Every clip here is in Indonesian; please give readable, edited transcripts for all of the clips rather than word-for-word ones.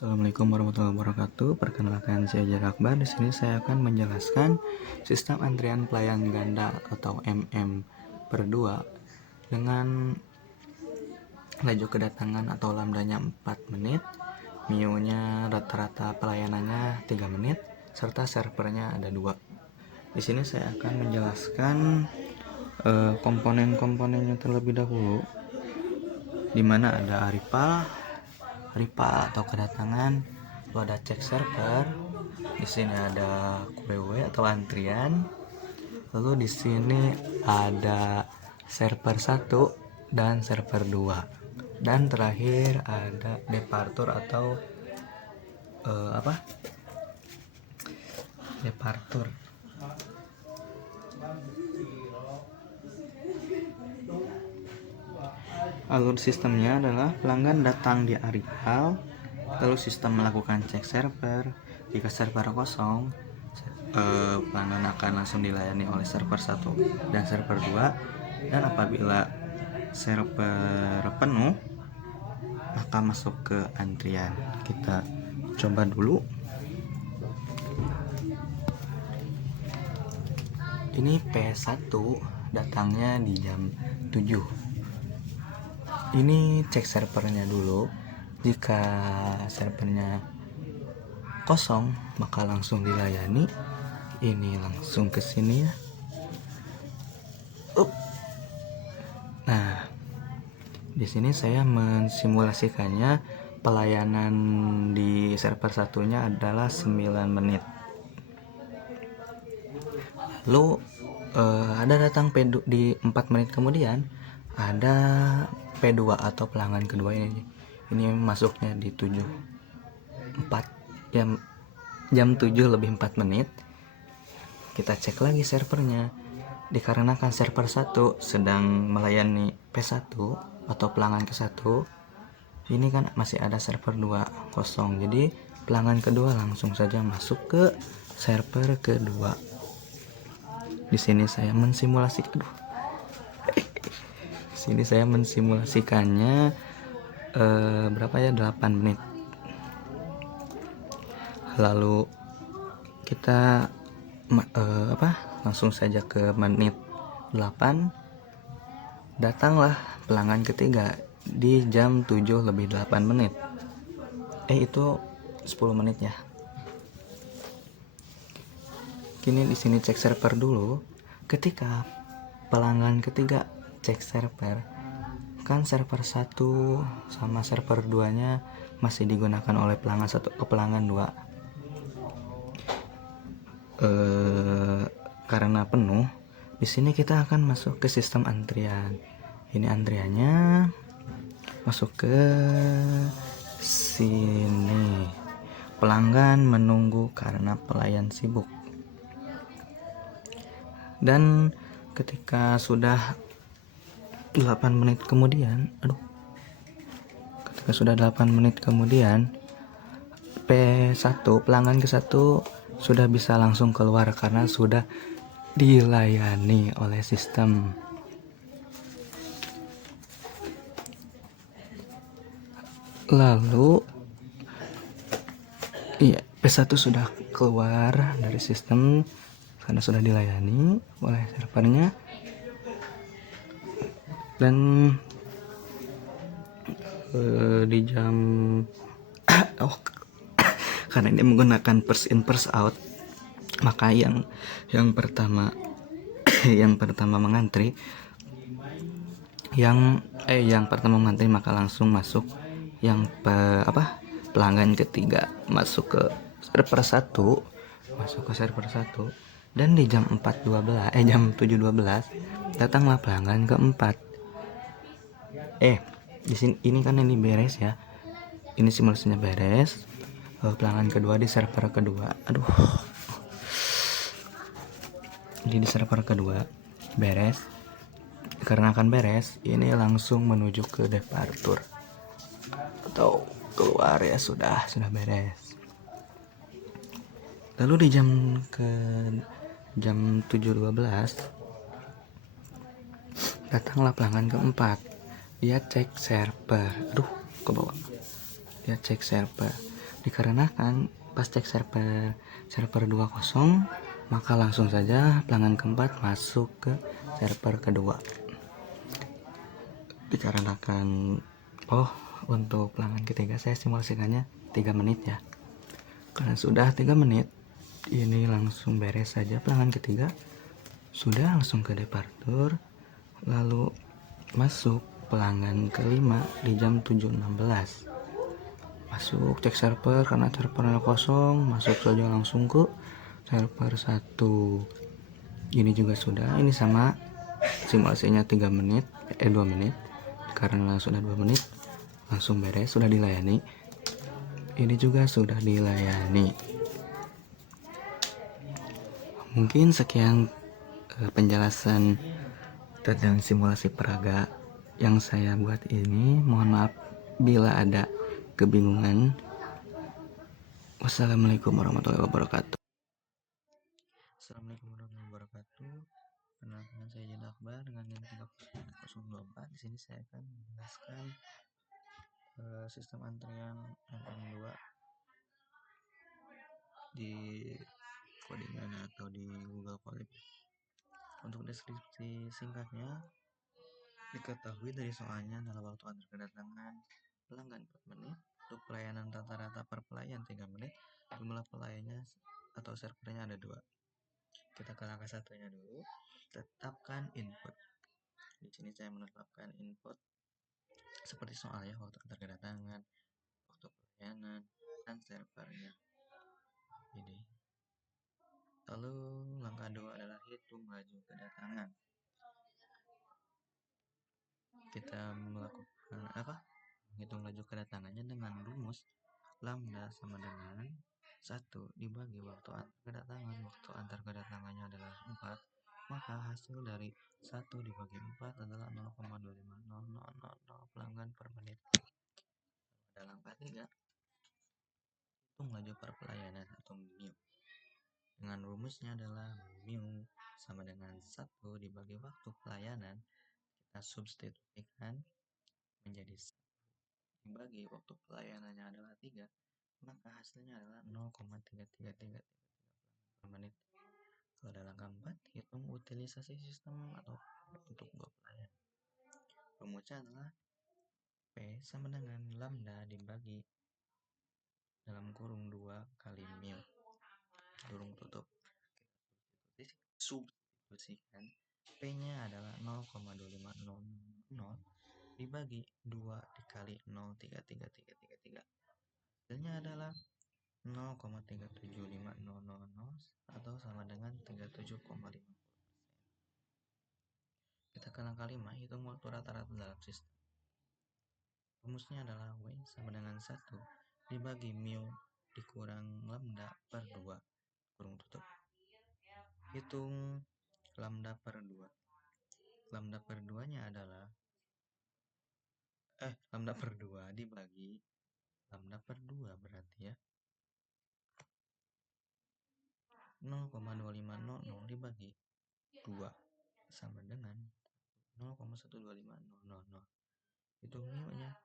Assalamualaikum warahmatullahi wabarakatuh. Perkenalkan, saya Jar Akbar. Di sini saya akan menjelaskan sistem antrian pelayan ganda atau MM per 2 dengan laju kedatangan atau lambdanya 4 menit, MIO-nya rata-rata pelayanannya 3 menit, serta servernya ada 2. Di sini saya akan menjelaskan komponen-komponennya terlebih dahulu, di mana ada ripa atau kedatangan, lalu ada cek server, di sini ada QW atau antrian, lalu di sini ada server 1 dan server 2, dan terakhir ada departur atau departur. Alur sistemnya adalah pelanggan datang di areal, lalu sistem melakukan cek server. Jika server kosong, pelanggan akan langsung dilayani oleh server 1 dan server 2, dan apabila server penuh maka masuk ke antrian. Kita coba dulu. Ini P1 datangnya di jam 7. Ini cek servernya dulu. Jika servernya kosong maka langsung dilayani. Ini langsung ke sini ya. Nah, di sini saya mensimulasikannya. Pelayanan di server satunya adalah 9 menit. Lalu ada datang P2 di 4 menit kemudian, ada P2 atau pelanggan kedua ini masuknya di 4 jam 7 lebih 4 menit. Kita cek lagi servernya. Dikarenakan server 1 sedang melayani P1 atau pelanggan ke-1, ini kan masih ada server 2 kosong, jadi pelanggan kedua langsung saja masuk ke server kedua. Di sini saya mensimulasikannya berapa ya, 8 menit. Lalu kita langsung saja ke menit 8. Datanglah pelanggan ketiga di jam 7 lebih 8 menit. Itu 10 menit ya. Kini di sini cek server dulu. Ketika pelanggan ketiga cek server, kan server 1 sama server 2-nya masih digunakan oleh pelanggan 1 ke pelanggan 2. Karena penuh, di sini kita akan masuk ke sistem antrian. Ini antriannya masuk ke sini. Pelanggan menunggu karena pelayan sibuk. Dan ketika sudah 8 menit kemudian, P1 pelanggan ke-1 sudah bisa langsung keluar karena sudah dilayani oleh sistem. Lalu P1 sudah keluar dari sistem karena sudah dilayani oleh servernya. Dan di jam karena ini menggunakan first in first out, maka yang pertama mengantri maka langsung masuk. Yang pelanggan ketiga masuk ke server 1, dan di jam 7.12 datanglah pelanggan keempat. Di sini ini beres ya. Ini simulasinya beres. Pelanggan kedua di server kedua. Jadi di server kedua beres. Karena akan beres, ini langsung menuju ke departur atau keluar ya, sudah beres. Lalu di jam 7.12 datanglah pelanggan keempat. Dia cek server. Dia cek server. Dikarenakan pas cek server 2 kosong, maka langsung saja pelanggan keempat masuk ke server kedua. Dikarenakan untuk pelanggan ketiga saya simulasikannya 3 menit ya. Karena sudah 3 menit, ini langsung beres saja. Pelanggan ketiga sudah langsung ke departur, lalu masuk pelanggan kelima di jam 7.16. Masuk cek server, karena servernya kosong, masuk saja langsung ke server 1. Ini juga sudah, ini sama simulasinya 3 menit, 2 menit. Karena sudah 2 menit langsung beres, sudah dilayani. Ini juga sudah dilayani. Mungkin sekian penjelasan tentang simulasi peraga yang saya buat ini. Mohon maaf bila ada kebingungan. Wassalamualaikum warahmatullahi wabarakatuh. Assalamualaikum warahmatullahi wabarakatuh. Perkenalkan saya Jen Akbar dengan NIM 3024. Di sini saya akan menjelaskan sistem antrian MM2 di codingan atau di Google Colab. Untuk deskripsi singkatnya, diketahui dari soalnya dalam waktu antar kedatangan pelanggan 4 menit, untuk pelayanan rata-rata per pelayan 3 menit, jumlah pelayannya atau servernya ada 2. Kita ke langkah satunya dulu, tetapkan input. Di sini saya menetapkan input seperti soalnya waktu antar kedatangan, waktu pelayanan, dan servernya. Ini. Lalu langkah 2 adalah hitung laju kedatangan. Kita melakukan menghitung laju kedatangannya dengan rumus lambda sama dengan 1 dibagi waktu antar kedatangan. Waktu antar kedatangannya adalah 4, maka hasil dari 1 dibagi 4 adalah 0,25000 pelanggan per menit. Pada langkah 3, hitung laju per pelayanan atau mu. Dengan rumusnya adalah mu sama dengan 1 dibagi waktu pelayanan. Kita substitusikan menjadi 1 dibagi waktu pelayanannya adalah 3, maka hasilnya adalah 0,3333 per menit. Pada langkah 4, hitung utilisasi sistem atau untuk 2 pelayan. Rumusnya adalah P sama dengan lambda dibagi dalam kurung 2 kali mu kurung tutup. Substitusikan P-nya adalah 0,25000 dibagi 2 dikali 0,33333. Hasilnya adalah 0,37500 atau sama dengan 37,5%. Kita ke langkah 5, hitung waktu rata-rata dalam sistem. Rumusnya adalah W sama dengan 1 dibagi mu dikurang lambda per 2 kurung tutup. Hitung lambda per 2. Lambda per 2-nya adalah lambda per 2 dibagi lambda per 2 berarti ya 0,25000 dibagi 2 sama dengan 0,125000. Hitung mu-nya.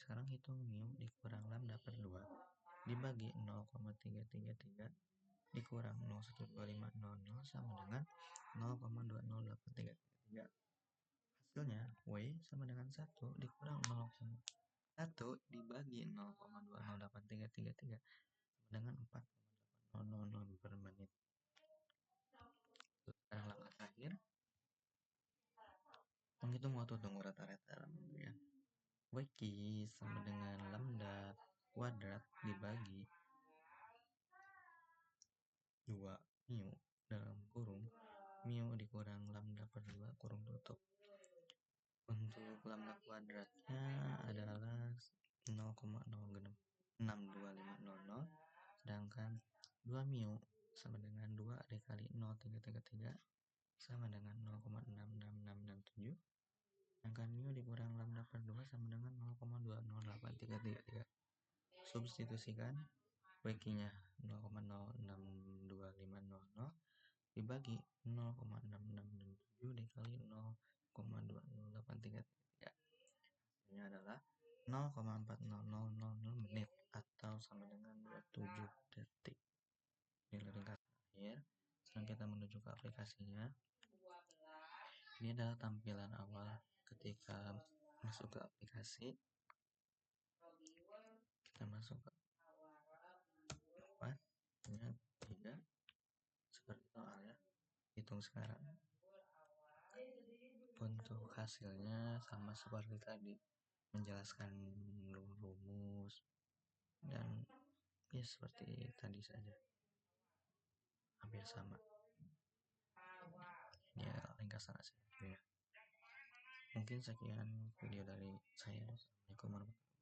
Sekarang hitung mu dikurang lambda per 2 dibagi 0,333 dikurang 0,12500 sama dengan 0,20833. Hasilnya W sama dengan 1 dikurang 0,1 dibagi 0,20833 dengan 4,800 per menit. Sekarang langkah terakhir, menghitung waktu tunggu rata-rata ya. WQ sama dengan lambda kuadrat dibagi 2 mu dalam kurung mu dikurang lambda per 2 kurung tutup. Untuk lambda kuadratnya adalah 0,06250, sedangkan 2 mu sama dengan 2 dikali 0,333 sama dengan 0,66667, sedangkan mu dikurang lambda per 2 sama dengan 0,20833. Substitusikan WQ-nya 0,06250 dibagi 0,6667 dikali 0,20833. Ini adalah 0,4000 menit atau 7 detik. Ini ringkasan akhir. Sekarang kita menuju ke aplikasinya. Ini adalah tampilan awal ketika masuk ke aplikasi. Kita masuk ke 4, 3, seperti itu ya. Hitung sekarang. Untuk hasilnya sama seperti tadi, menjelaskan rumus dan ya seperti tadi saja, hampir sama. Ya ringkasan hasilnya. Mungkin sekian video dari saya. Assalamualaikum warahmatullahi wabarakatuh.